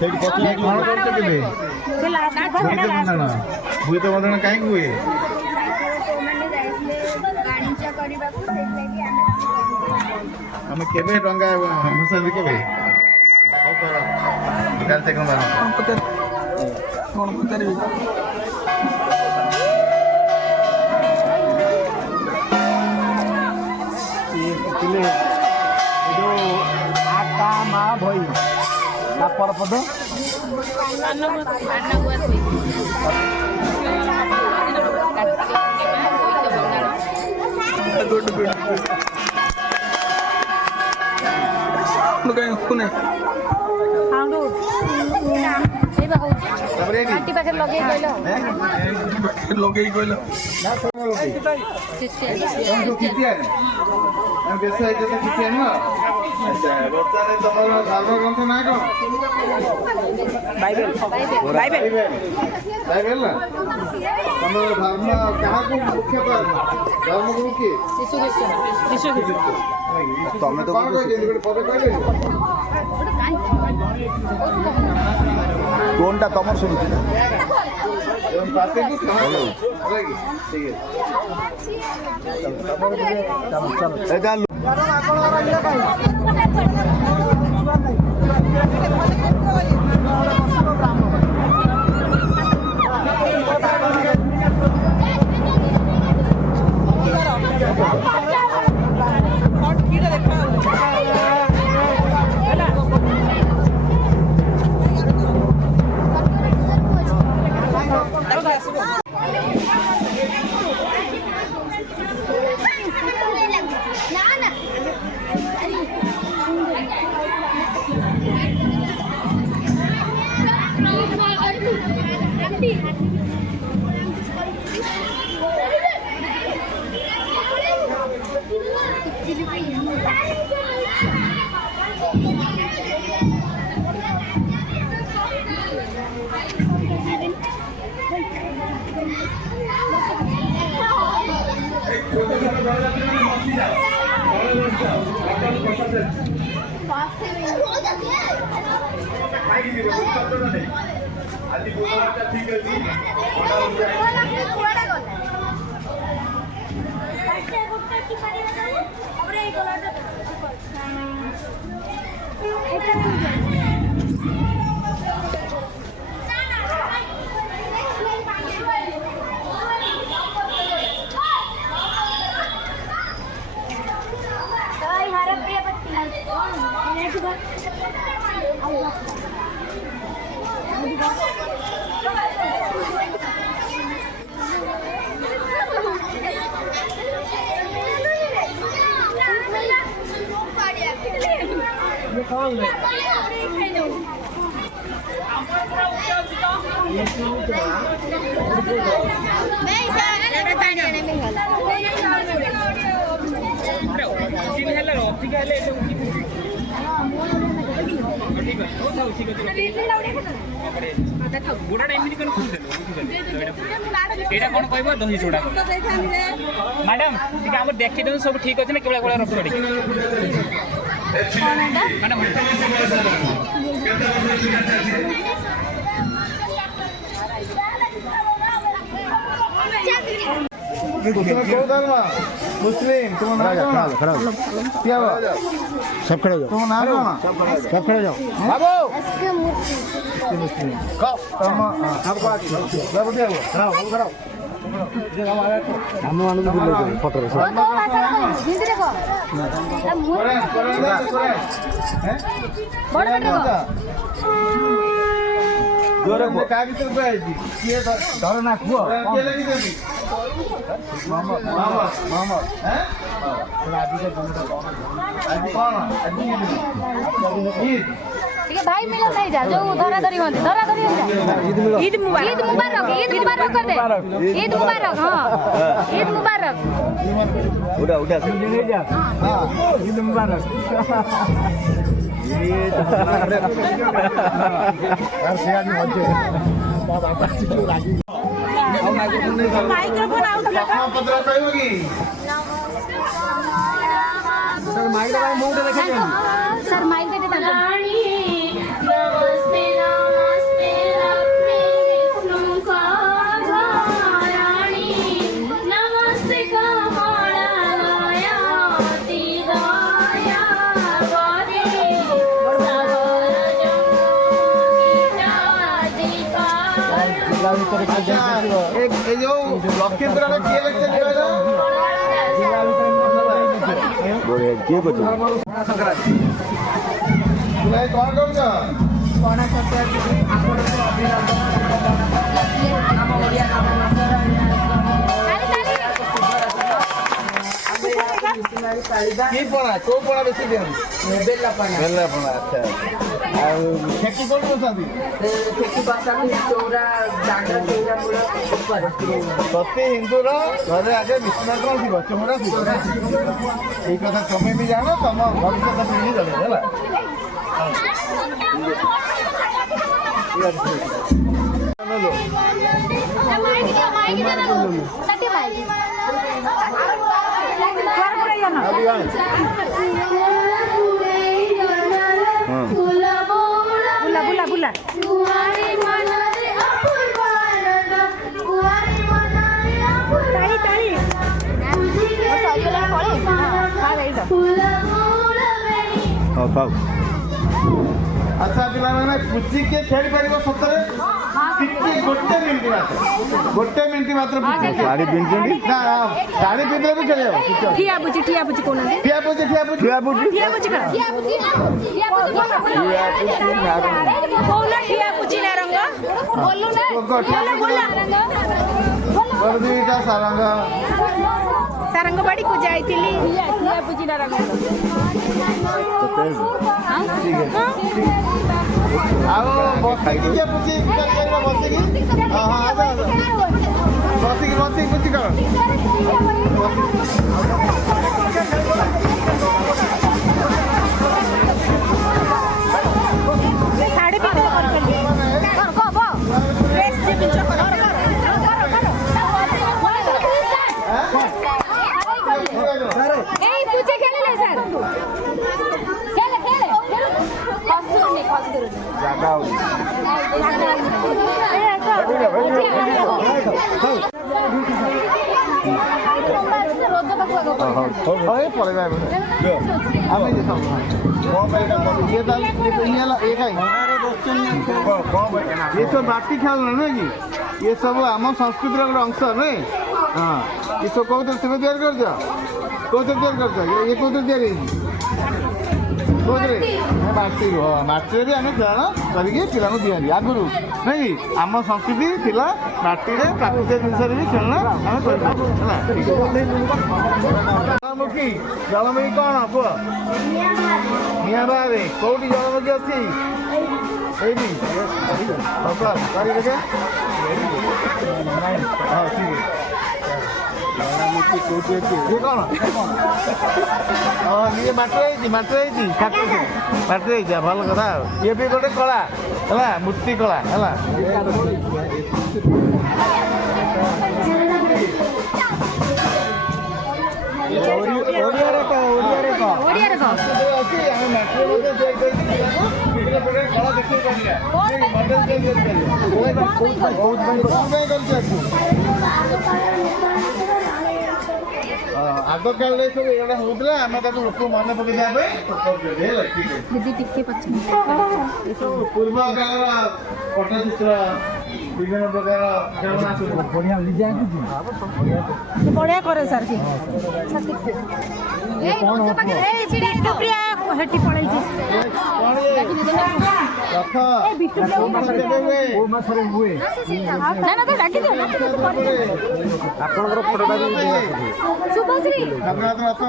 ସେଇଠି ପଛରେ କଣ କରୁଛ କେବେ ହୁଏ ତ ବନ୍ଧନ କାହିଁକି ହୁଏ? ଆମେ କେବେ ଡଙ୍ଗା ଭସାନ୍ତି କେବେ? କଣ ପଚାରିବି? ମା ଭଇ ତାପର ପଦ ଲଗେଇ କହିଲ ତମର ଧର୍ମ ଗ୍ରନ୍ଥ ନା କଣ? ବାଇବେଲ ନା ତମର ଧର୍ମ କାହାକୁ ମୁଖ୍ୟ ଧର୍ମକୁ କିଏ? ତମେ ତ ପଦ କହିଲେ ଟୋନଟା ତମର ଶୁଣୁଛି कौन कह दही चूड़ा मैडम आम देखी दे सब ठीक अच्छे ना केवल रख मुस्लिम तुम सब खड़े जाओ तुम नाम सब खड़े जाओ बाबू मुस्लिम फोटो जोरे का भीतर किए धर ना खुआ मोहम्मद मोहम्मद हैं आज कौन ईद ठीक है भाई मिलन नहीं जा जो धरा धरी होती ईद मुबारक ईद मुबारक कर दे ईद मुबारक हां ईद मुबारक उड़ा उड़ा ले जा हां ईद मुबारक ये यार से आज मजे बाबा चिकू रागी माइक्रोफोन आउट लगा पत्र कहबो की सर माइक लगा मुंह देखा सर माइक दे देता नमस्ते ଜିଲ୍ଲା ଭିତରେ କିଏ ଜିତିବ ଏ ଯୋଉ ଲକ୍ଷ୍ମୀପୁରରେ କିଏ ଲେଖିଛନ୍ତି କହିଲ? କିଏ କରୁଛି ଭାଇ କଣ କରୁଛ? ପଣା ସଂକ୍ରାନ୍ତି ଆପଣଙ୍କୁ ଅଭିନନ୍ଦନ ଆମ ଓଡ଼ିଆ କି ପଣା କୋଉ ପଣା ବେଶୀ ଦିଅନ୍ତି? ବେଲା ପଣା ବେଲା ପଣା ଆଚ୍ଛା ଆଉ ଠେକି କୋଉଠି ବସାନ୍ତି? ଠେକି ବସାନ୍ତି ଚଉରା ଦାଣ୍ଡ ଚଉରା ମୂଳ ଉପରେ ପ୍ରତି ହିନ୍ଦୁର ଘରେ ଆଗେ ବିଷ୍ଣୁ କଣ ଥିବ? ଚଉରା ଥିବ। ଏଇ କଥା ତମେ ବି ଜାଣ ତମ ଭବିଷ୍ୟତ ପିଢ଼ି ଜାଣିବ ହେଲା। बुला बुला ताली ताली ଆଚ୍ଛା ପିଲାମାନେ ପୁଚି କିଏ ଖେଳି ପାରିବ ସତରେ? ଟିକେ ଗୋଟେ ମିନିଟ୍ ମାତ୍ର ପୁଚି ଶାଢ଼ୀ ପିନ୍ଧୁଛନ୍ତି ନା ଶାଢ଼ୀ ପିନ୍ଧିଲେ ବି ଖେଳି ହବ। ठिया बुची कोना ଠିଆ ପୁଚି ଠିଆ ବୁଝି ठिया बुची का कोना ठिया बुची ना रंग बोलू ना बोला ଦୁଇଟା ସାରଙ୍ଗ सारंगबाड़ी को जाइतिली ठिया बुची ना रंग ଆଉ ବସିକି କିଏ ପୁଚି କରିପାରିବ? ବସିକି ହଁ ହଁ ଆସ ଆସ ବସିକି ପୁଚି କର। साड़ी पिंधे कर को बो ड्रेस जे पिंच कर ए पूछे खेले ले सर खेले खसुनी ଜାଗା ये सब बाटी खेलना ना कि ये सब आम संस्कृति गोटे अंश नहीं। हाँ ये सब कौन तुम तैयार कर कौन तैयार कर ये कौन तैयारी माटी माटी आम खेल करके पिला दिखाई आगुरी नहीं आम संस्कृति थिला माटी प्राकृतिक जिनस भी खेलना आम जलमुखी जलमुखी कौन पुह निआ बाबे कौटी जलमुखी अच्छी हाँ ठीक ये कौन ये माटी भल कथा ये भी गोटे कला है मूर्ति कला है आग काल सब ये होता आम लोक मन पकड़ा पूर्व काल पट्टचित्र विभिन्न प्रकार बढ़िया करे सर की हेटी पड़े रथ हुए ना तो डाकी दो ଆପଣଙ୍କର ଫଟୋଟା ବି शुभश्री जगन्नाथ रथ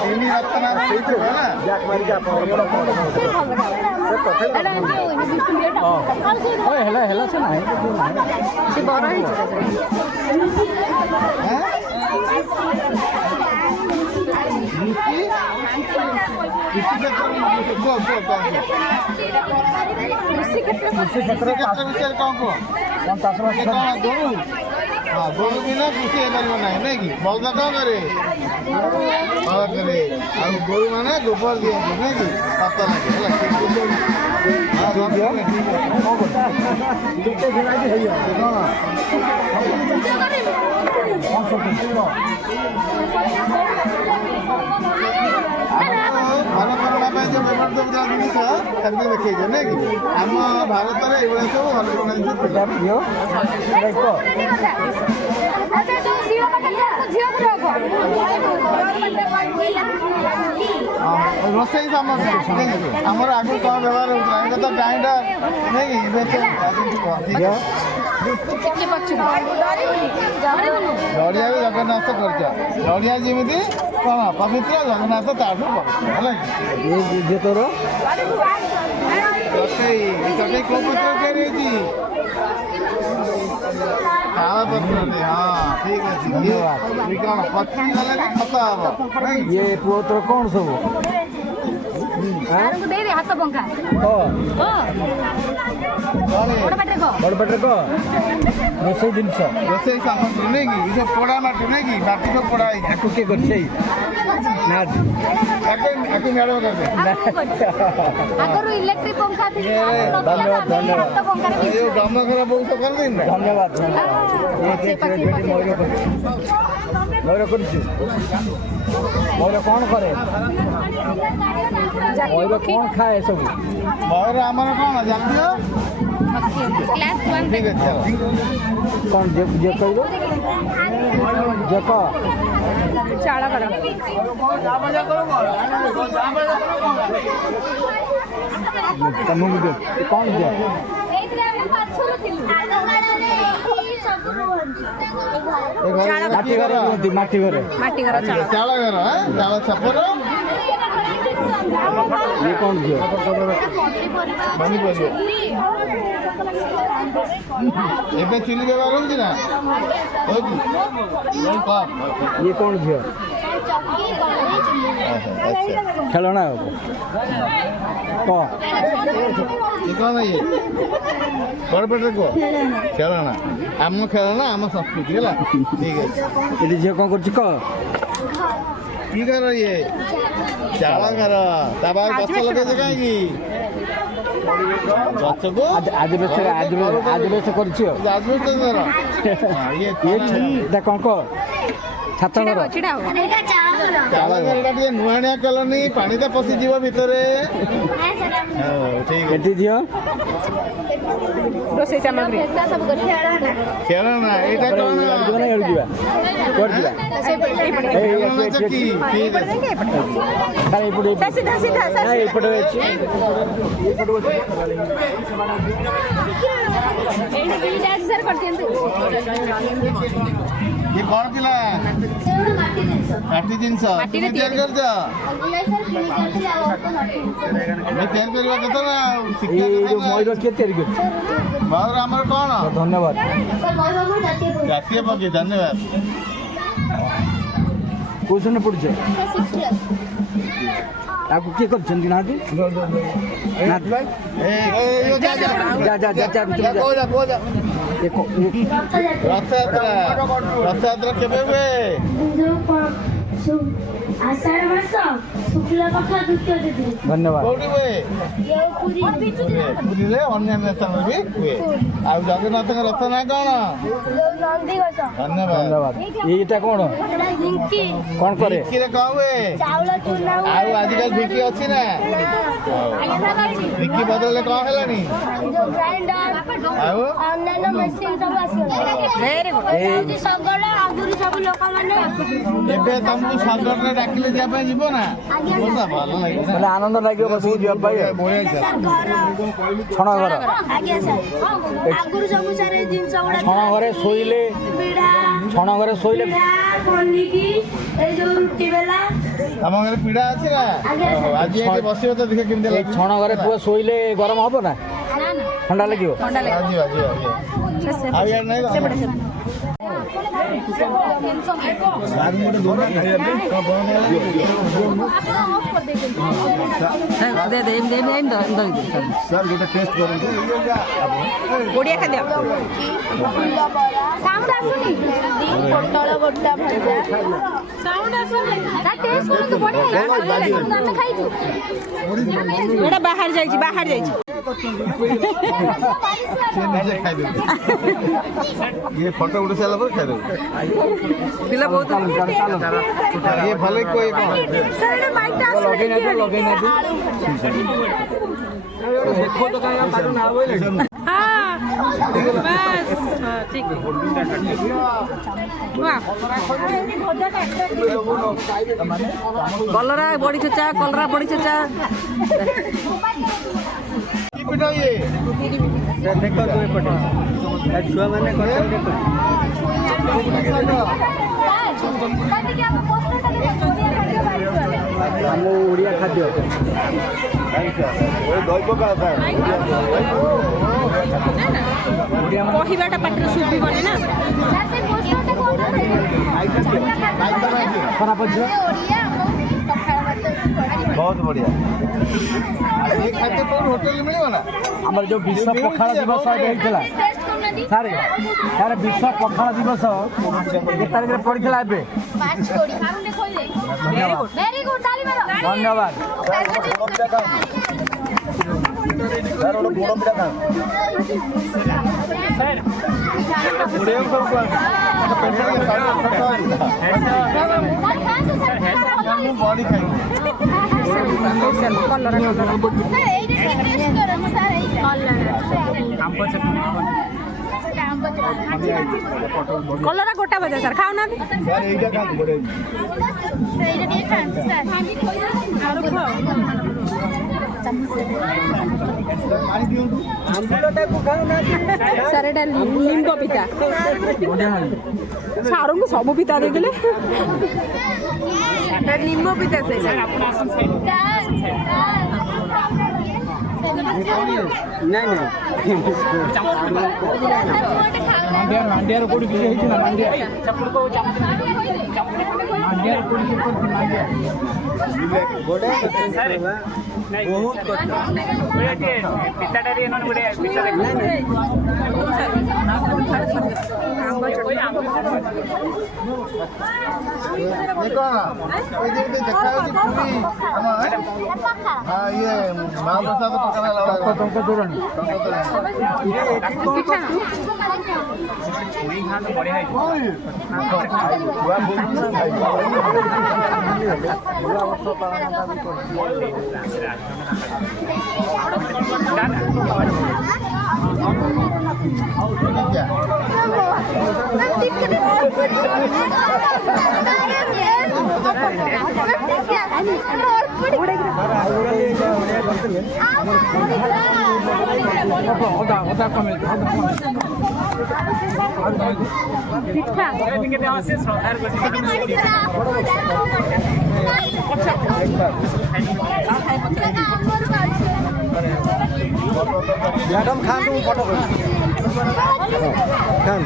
तीन रथ नाम ବ୍ୟାକ୍ ମାରିକି ଆପଣଙ୍କର ହେଲା ସେ ନାହିଁ ସେ ବଡ଼ कृषि क्षेत्र विषय कौन कह गोरु हाँ गोरु बिना कृषि हो ना नहीं कि बलदा कौन करे गोरु मैंने गोबर दिखाते नहीं कि पता लगे ଭଲ କରଣା ପାଇଁ ଯୋଉ ବ୍ୟବହାର ଦେବୁ ଜିନିଷ ତାକୁ ଦେଖେଇଛ ନାଇଁ କି ଆମ ଭାରତରେ ଏଇଭଳିଆ ସବୁ ଅନ୍ନପୂର୍ଣ୍ଣା ଜିନିଷ ଥିଲା। ରୋଷେଇ ସାମଗ୍ରୀ ଆମର ଆଗରୁ କ'ଣ ବ୍ୟବହାର ହେଉଥିଲା ଏବେ ତ ଗ୍ରାଇଣ୍ଡର ନାଇଁ କି ଏବେ ତ ନଡ଼ିଆ ବି ଜଗନ୍ନାଥ କରିଛ ନଡ଼ିଆ ଯେମିତି କ'ଣ ପବିତ୍ର ଜଗନ୍ନାଥ ତାଠୁ ପବିତ୍ର ହେଲା କି ତୋର ଚଟେଇ କୋଉ ପତ୍ର ତିଆରି ହେଇଛି ତାଳ ପତ୍ରରେ ହଁ ଠିକ୍ ଅଛି କ'ଣ ପଚି ଗଲେ ବି ଖତ ହବ ଇଏ ପୁଅ ତୋର କ'ଣ ସବୁ ହାତ ପଙ୍ଖା ବଡ଼ ପାଟିରେ କହ ରୋଷେଇ ଜିନିଷ ରୋଷେଇ ସାମଗ୍ରୀ ନାଇଁ କି ଏ ପୋଡ଼ା ମାଟି ନାଇଁ କି ମାଟି ସବୁ ପୋଡ଼ା ହେଇଛି ଆକୁ କିଏ କରିছে ନା ଆକୁ ମ୍ୟାଡ଼ାମ କରିବେ ଆଗରୁ ଇଲେକ୍ଟ୍ରିକ ପଙ୍ଖା ଏଇ ଡମକର ବହୁତ କରିଦେଇ ନା ଧନ୍ୟବାଦ ମୟୂର କରିଛୁ ମୟୂର କ'ଣ କରେ ମୟୂର କ'ଣ ଖାଏ ସବୁ ମୟୂର ଆମର କ'ଣ ଜାତୀୟ ଠିକ୍ ଅଛି କ'ଣ ଯେ କହିବ ଯେ କହ ଚାଳ କର ତମକୁ ଦିଅ କ'ଣ ଦିଅ ମାଟି ଘରେ ରୁହନ୍ତି ମାଟି ଘରେ ଚାଳ ଘର ଚାଳ ଛପର ଇଏ କ'ଣ ଦିଅ ଏବେ ଚୁଲି ବ୍ୟବହାର ହେଉଛି ନା ହଉଛି ଇଏ କ'ଣ ଝିଅ ଖେଳଣା ହବ କହ କ'ଣ ଇଏ ବଡ଼ ପେଟରେ କୁହ ଖେଳଣା ଆମ ଖେଳଣା ଆମ ସଂସ୍କୃତି ହେଲା ଠିକ୍ ଅଛି ଏଠି ଝିଅ କ'ଣ କରୁଛି କହ କି ଘର ଇଏ ଚାଳ ଘର ତା ବାହାର ଗଛ ଲଗେଇଛ କାହିଁକି ଗଛକୁ ଆଜବେଷ୍ଟ କରିଛି ଆଉ ଆଜବେଷ୍ଟ ଘର ଇଏ କ'ଣ କହ ଛାତ ଘର ଚାଳ ଘରଟା ଟିକେ ନୂଆଣିଆ କଲନି ପାଣି ତ ପଶିଯିବ ଭିତରେ ଠିକ୍ ଏଠି ଝିଅ ରୋଷେଇ ସାମଗ୍ରୀ ଖେଳନା ଏଇଟା କ'ଣ ଯିବା କରିଯିବା ଚକି ଠିକ୍ ଅଛି ଏପଟେ ଅଛି ଇଏ କ'ଣ ଥିଲା ମାଟି ଜିନିଷ ତିଆରି କରିଛ ଆମେ ତିଆରି କରିବା କଥା ନା ଆଉ ଏଇ ଯୋଉ ମୟୂର କିଏ ତିଆରି କରିଛି ମୟୂର ଆମର କ'ଣ ଧନ୍ୟବାଦ ଜାତୀୟ ପକ୍ଷୀ ଧନ୍ୟବାଦ କୋଉ ଶ୍ରେଣୀରେ ପଢୁଛ ତାକୁ କିଏ କରିଛନ୍ତି ନାହାନ୍ତି ରଥଯାତ୍ରା କେବେ ହୁଏ आषाढ़ मास शुक्ल पक्ष द्वितीय तिथि धन्यवाद कोठी हुए पुरीले अन्य स्थान भी हुए आ जगन्नाथ रथ ना कौन नंदी घोष धन्यवाद एटा कौन भिंकी कौन करे भिंकी रे कह हुए चावल चूना आ आजकल भिंकी अछि ना भिंकी बदलले कौन हेलानी जो ग्राइंडर आउ अन्य मशीन सब आसी वेरी गुड सगळ आगुरी सब लोक माने एबे तुमको सगळ रे डाकिले जा पे जीवो ना बोलता भलो लागो মানে আনন্দ লাগিব বসি ଯିବା ପାଇଁ ଛଣ ଘର आगे सर आगुरी सब सारे जिंस गुडा ଛଣ ଘରେ ଶୋଇଲେ बिडा ଛଣ ଘରେ ଶୋଇଲେ कोनिकी ए जो रुटी बेला ଆମ ଘରେ ପିଢା ଅଛି ନା ଆଜି ଏଠି ବସିବ ତ ଦେଖ କେମିତି এই ଲାଗୁଛି ଛଣ ଘରେ ପୁଅ ଶୋଇଲେ ଗରମ ହବ ନା ଥଣ୍ଡା ଲାଗିବ ଆଜି ଆଉ ୟାର ନାହିଁ ସାର୍ ଗୋଟେ ଟେଷ୍ଟ କରନ୍ତୁ ଓଡ଼ିଆ ଖାଦ୍ୟ साउंड आसुनी पोटल गोटा भजा साउंड आसुनी ता टेस्ट करतो बढ़िया हम खाइछु ଏଟା ବାହାର ଯାଇଛି ये फोटो उठे सारा पर खाइदे पिला बहुत ये भले कोई कौन लगे ना देखो तो काय पारो ना होइले हां बस ठीक है वाह कलरा बड़ी चचा की पिटा ये देखो तो एपटे छुआ माने कथा देखो हम ओडिया खाद्य କହିବାଟା ପାଟିରେ ଶୁଭିବନି ନା खराब अच्छे बहुत बढ़िया ये खाते कौन होटल में मिलेगा ना हमर जो विश्व पखाला दिवस होइतला सारे सारे विश्व पखाला दिवस 1 तारिख रे पड़ितला एबे वेरी गुड ताली मारो धन्यवाद सर वो बड़ा बिड़ा था सर बड़े को पेंटर के साथ फोटो है बॉडी खाई କଲରା ଗୋଟା ଭଜା ସାର୍ ଖାଉନାହାନ୍ତି सर एटा का बड़े पानी दियो ସାର୍ ଏଇଟା ଲିମ୍ବ ପିତା ସାରଙ୍କୁ ସବୁ ପିତା ଦେଇଦେଲେ ଲିମ୍ବ ପିତା ସେ नहीं मांडिया रो कोडी किसे हिची ना मांडिया चप्पल को मांडिया रो कोडी के पर मांडिया बड़े सर बहुत कथा पिताटा रे नन बड़े पिता देखो ना ये देखा है कि पूरी हां ये महाप्रसाद पकड़ा लगा तुमको जोरनी पूरी हां तो बड़े है हुआ होता कमेल ପିଠା केते हसे श्रद्धार मैडम खान तू फोटो खान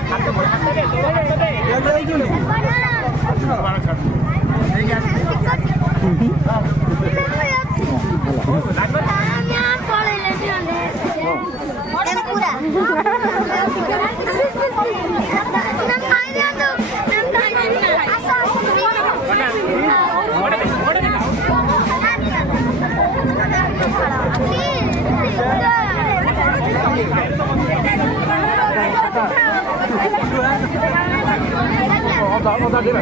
होता दे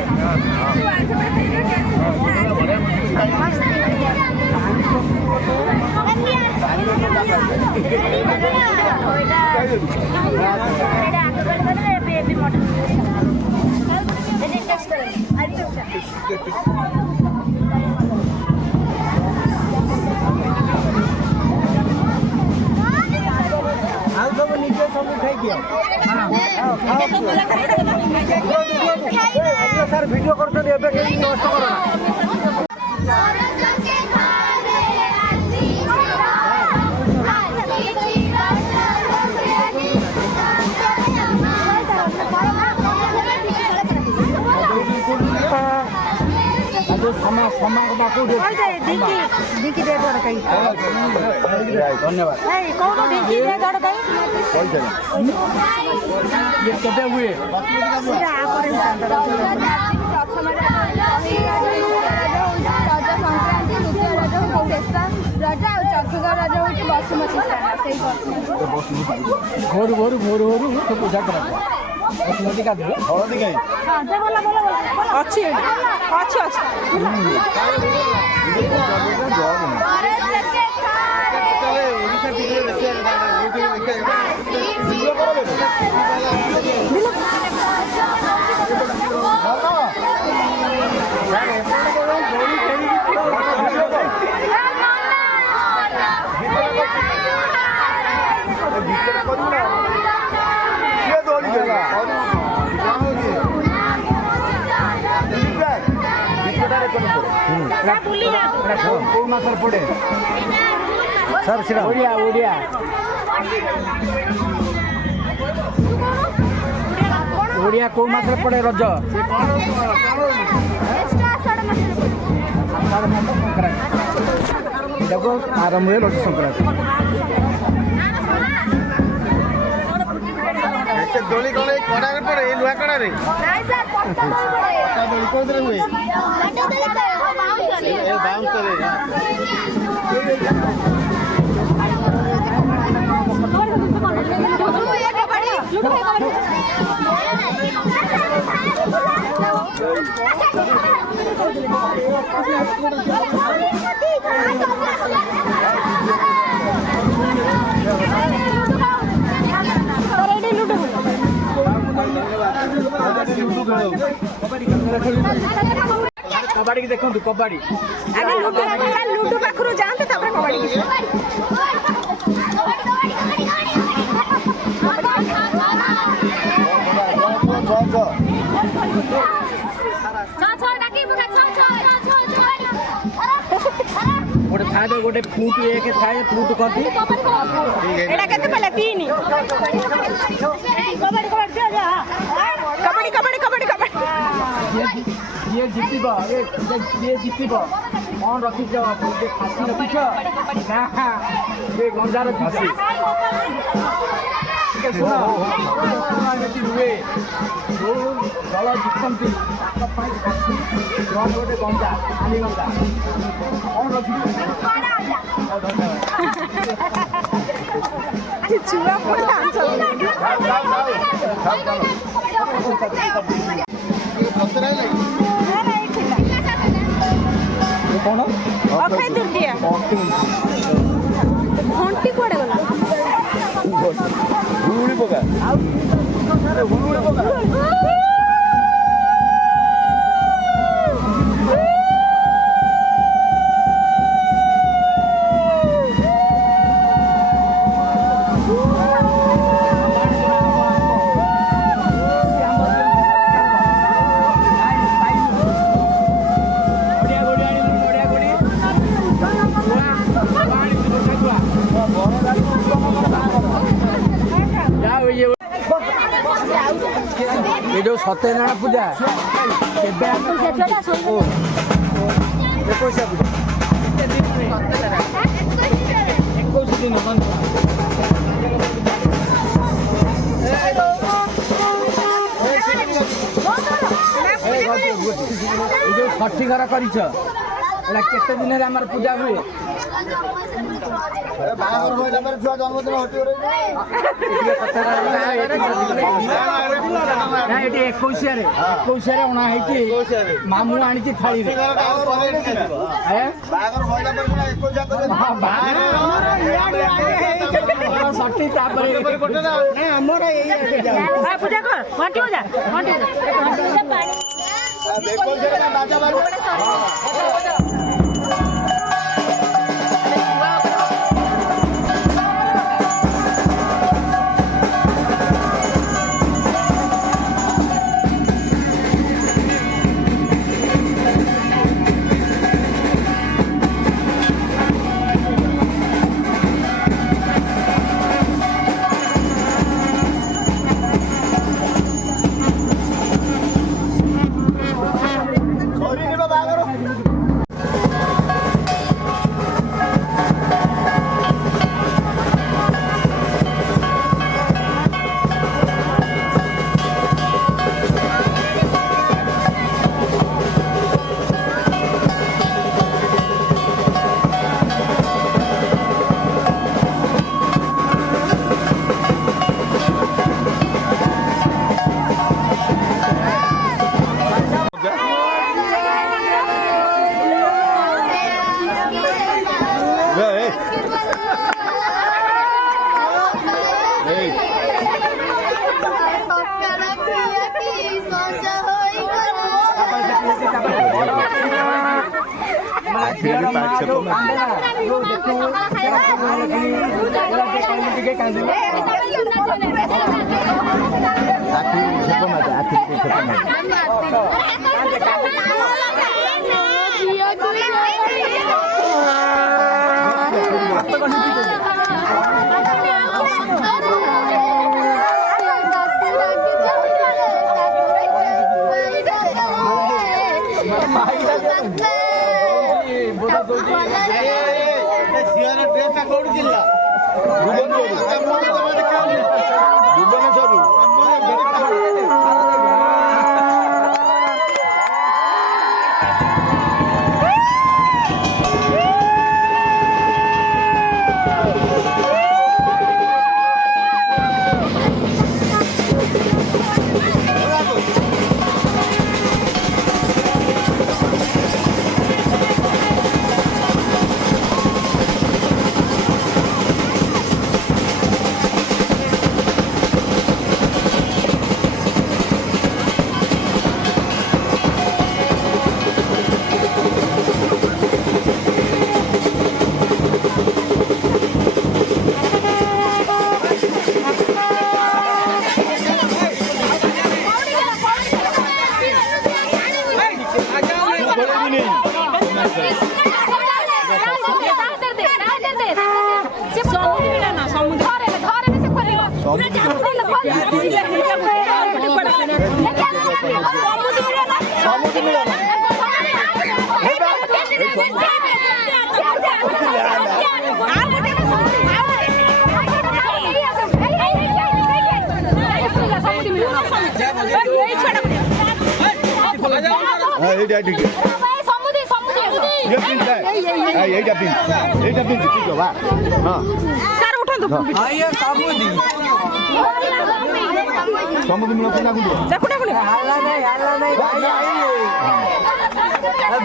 ଆଉ ସବୁ ନିଜେ ସବୁ ଖାଇଦିଅ ସାର୍ ଭିଡ଼ିଓ କରୁଛନ୍ତି ଏବେ କେହି ନଷ୍ଟ କର धन्यवाद କେତେ ହୁଏ ରଜ ସଂକ୍ରାନ୍ତି ଦ୍ୱିତୀୟ ରଜ ହେଉଛି ଶେଷ ରଜ ଆଉ ଚତୁର୍ଥ ରଜ ହେଉଛି ବସୁମତୀ ସ୍ଥାନ ସେଇ ବସୁମତୀ ଭୋରୁ ଭୋରୁ ସବୁ ପୂଜା କରାଯାଏ ବସୁମତୀ ଗାଧୋଇ ହଳଦୀ କାଇଁ ଅଛି ଅଛି ଅଛି ଓଡ଼ିଶା ଟିଭିରେ କୋଉ ମାସରେ ପଡ଼େ ସାର୍ ସେଟା ଓଡ଼ିଆ ଓଡ଼ିଆ କୋଉ ମାସରେ ପଡ଼େ ରଜ ଏଟାକୁ ଆରମ୍ଭ ହୁଏ ରଜ ସଂକ୍ରାନ୍ତି ଦୋଳି କଣ ଏଇ କଡ଼ାରେ ପଡ଼େ ଏଇ ନୂଆ କଡ଼ାରେ ଦୋଳି କୋଉଥିରେ ହୁଏ ବାଉଁଶରେ କବାଡ଼ି ଦେଖନ୍ତୁ କବାଡ଼ି ଲୁଡୁ ପାଖରୁ ଯାଆନ୍ତୁ ତାପରେ କବାଡ଼ି ଗୋଟେ ଥାଏ ଗୋଟେ ଫୁଟ ଏକ ଥାଏ ଫୁଟ କହନ୍ତି ଏଟା କେତେ ପଇଲା 3 କବାଡ଼ି ଯିଏ ଜିତିବ କ'ଣ ରଖିଛ ଖାସି ରଖିଛ ନା ଏ ଗଞ୍ଜା ରଖିଛ ଟିକେ ଶୁଣ ଯଦି ହୁଏ ଯୋଉ ଦଳ ଜିତନ୍ତି ତାଙ୍କ ପାଇଁ ଖାସି ଗୋଟେ ଗଞ୍ଜା ଖାଲି ଗଞ୍ଜା କ'ଣ ରଖିଛ ଛୁଆ କ'ଣ ଅକ୍ଷୟ ତୃତୀୟା ଘଣ୍ଟି କୁଆଡ଼େ ଗଲା ହୁଳୁହୁଳି ପକା ହୁଳୁହୁଳି ପକା ये जो सत्यनारायण पूजा केबे पूजा 21 दिन जो षठी घर कर केते दिन आम पूजा हुए ବାହାଘର ହୋଇଲା ପରେ ଛୁଆ ଜନ୍ମଦିନ ହଟିବ ଏଠି 21 ଅଣା ହେଇଛି ମାମୁଁ ଆଣିଛି ଥାଳିରେ ବାହାଘର ହୋଇଲା ପରେ ଷଠି ତାପରେ ଆମର ପୂଜା କର ଘଣ୍ଟି ବଜା ଆଖିରେ ପାଣି ଛେପ ଟିକେ କାନ୍ଦିଲେ ଆଖି ଛେପ ମାରେ ଆଖି ଛେପ ଝିଅର ଡ୍ରେସଟା କୋଉଠି ଥିଲା ଭୁବନେଶ୍ୱରରୁ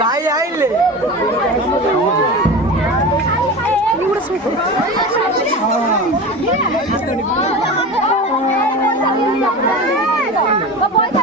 ଭାଇ ଆଇଲେ ପଇସା